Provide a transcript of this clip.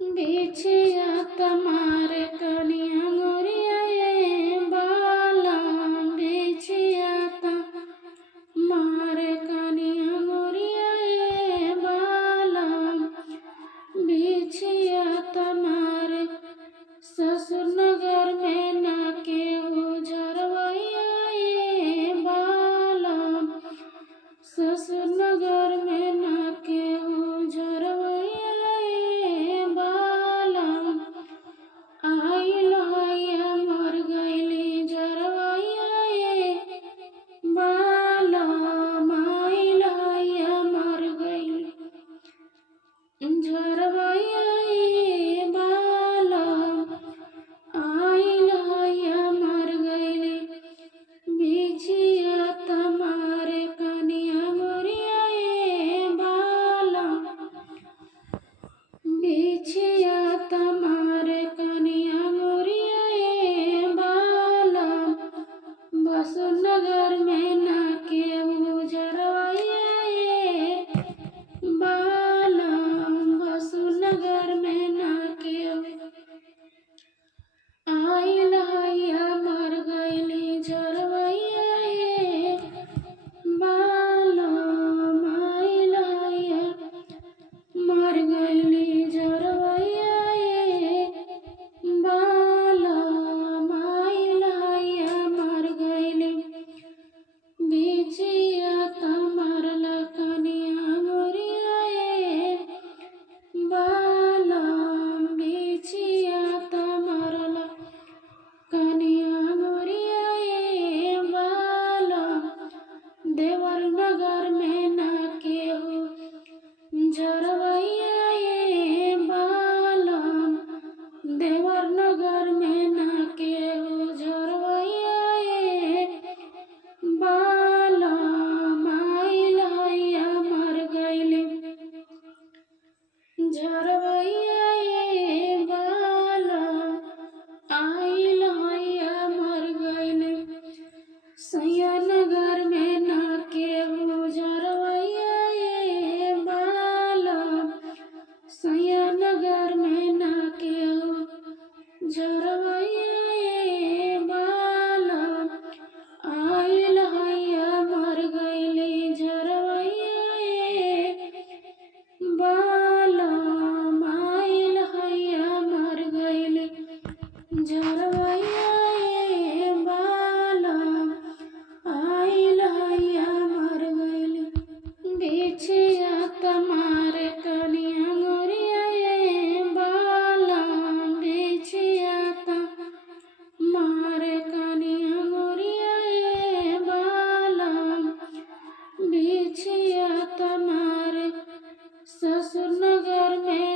बिछिया तमारे कनिया मोरिया ये बाला बिछिया तमारे कनिया मोरिया ये बाला बिछिया तमारे ससुर नगर में न केहू झरवैया ये बाला ससुर नगर में न केहू झरवैया ये बाला आइल हैया मर गइली झरवैया ये बाला आइल हैया मर गइली झरवैया ये बाला आइल हैया मर गइली बिछिया तमारे कनिया मोरिया ये बाला बिछिया तमारे कनिया मोरिया ये बाला बसु नगर में न केहू झरवैया ये बाला बसु नगर में न केहू आइल हैया मर गइली झरवैया ये बाला आइल हैया मर गइली झरवैया ये बाला आइल हैया मर गइली बिछिया तमरला कनिया मोरिया ये बाला बिछिया तमरला कनिया मोरिया ये बाला देवर नगर में न केहू झरवैया ये बाला देवर नगर में न केहू झरवैया ये बाला आइल हैया मर गइली झरवैया ये बाला आइल हैया मर गइली सैया नगर में न केहू झरवैया ये बाला सैया नगर में न केहू झरवैया ये बाला आइल हैया मर गइली झरवैया ये बाला आइल हैया मर गइली झरवैया ये बाला आइल हैया मर गइली बिछिया तमारे कनिया मोरिया ये बाला बिछिया तमारे कनिया मोरिया ये बाला बिछिया तमारे ससुर नगर में